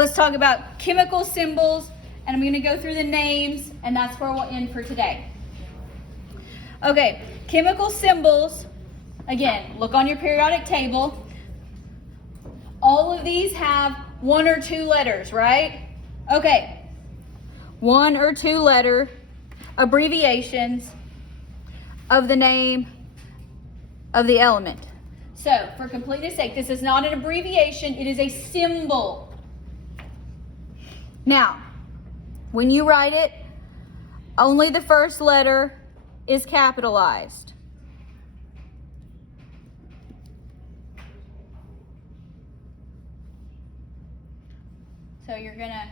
let's talk about chemical symbols, and I'm going to go through the names, and that's where we'll end for today. Okay, chemical symbols, again, look on your periodic table. All of these have 1 or 2 letters, right? Okay, 1 or 2 letter abbreviations of the name of the element. So, for completeness sake, this is not an abbreviation, it is a symbol. Now, when you write it, only the first letter is capitalized. So you're going to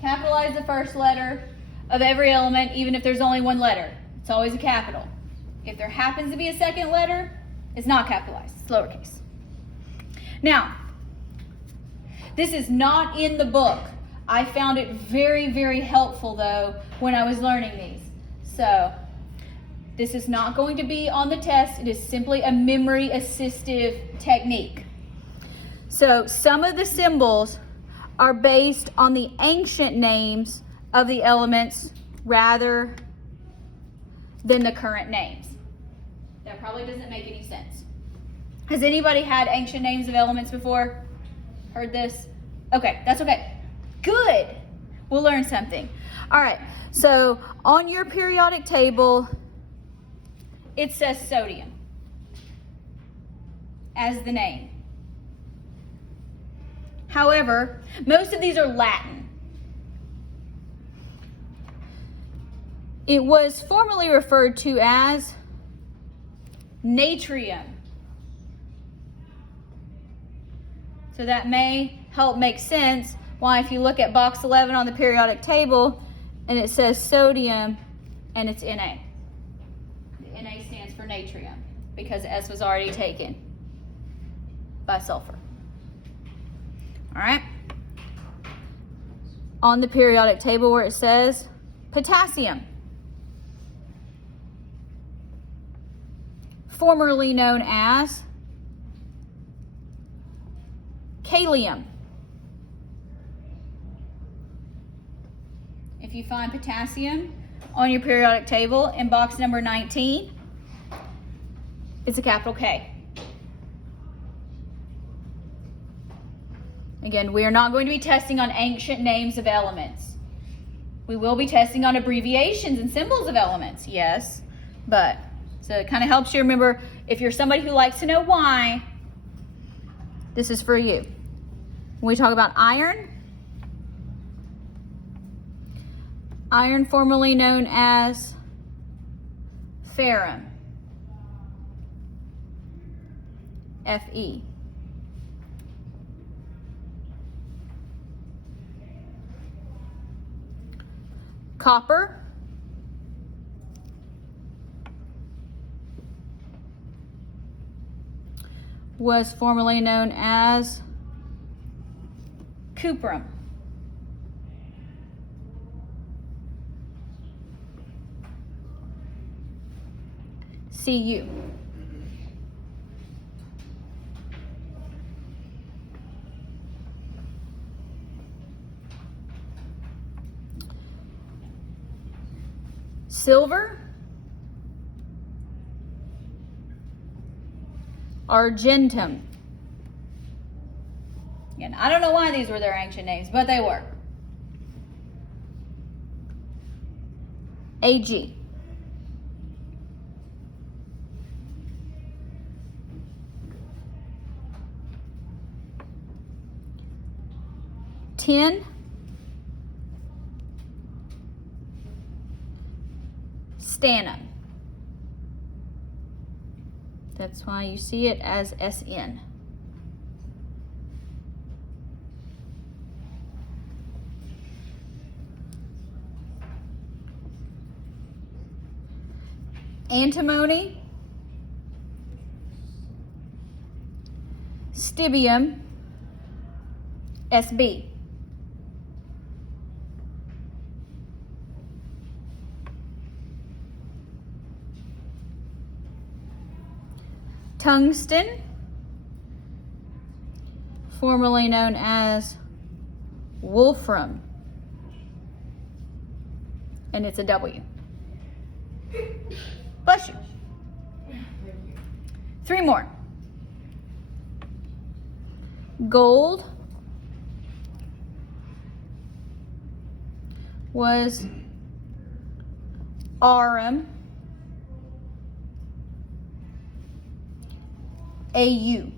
capitalize the first letter of every element, even if there's only 1 letter. It's always a capital. If there happens to be a second letter, it's not capitalized. It's lowercase. Now, this is not in the book. I found it very, very helpful, though, when I was learning these. So, this is not going to be on the test. It is simply a memory assistive technique. So, some of the symbols are based on the ancient names of the elements rather than the current names. That probably doesn't make any sense. Has anybody had ancient names of elements before? Heard this? Okay, that's okay. Good. We'll learn something. All right, so on your periodic table, it says sodium as the name. However, most of these are Latin. It was formerly referred to as natrium. So that may help make sense why if you look at box 11 on the periodic table and it says sodium and it's Na. The Na stands for natrium because S was already taken by sulfur. All right. On the periodic table where it says potassium, formerly known as kalium. If you find potassium on your periodic table in box number 19, it's a capital K. Again, we are not going to be testing on ancient names of elements. We will be testing on abbreviations and symbols of elements, yes, but so it kind of helps you remember if you're somebody who likes to know why, this is for you. When we talk about iron, iron formerly known as ferrum, Fe. Copper, was formerly known as cuprum. Cu. Silver, argentum. Again, I don't know why these were their ancient names, but they were. Ag. Tin, stannum. That's why you see it as SN. Antimony, stibium, SB. Tungsten, formerly known as Wolfram. And it's a W. Bless you. 3 more. Gold was Arum. AU.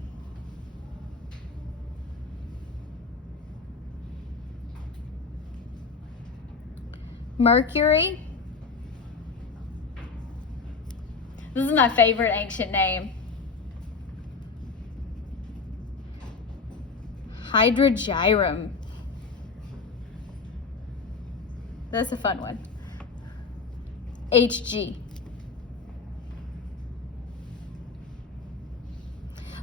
Mercury. This is my favorite ancient name. Hydrogyrum. That's a fun one. HG.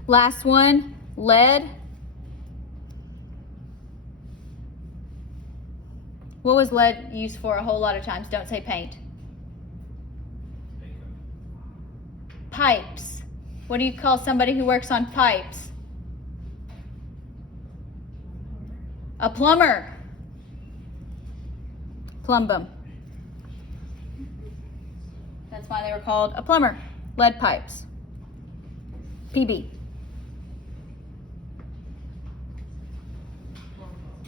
Last one, lead. What was lead used for a whole lot of times? Don't say paint. Pipes. What do you call somebody who works on pipes? A plumber. Plumbum. That's why they were called a plumber. Lead pipes. PB.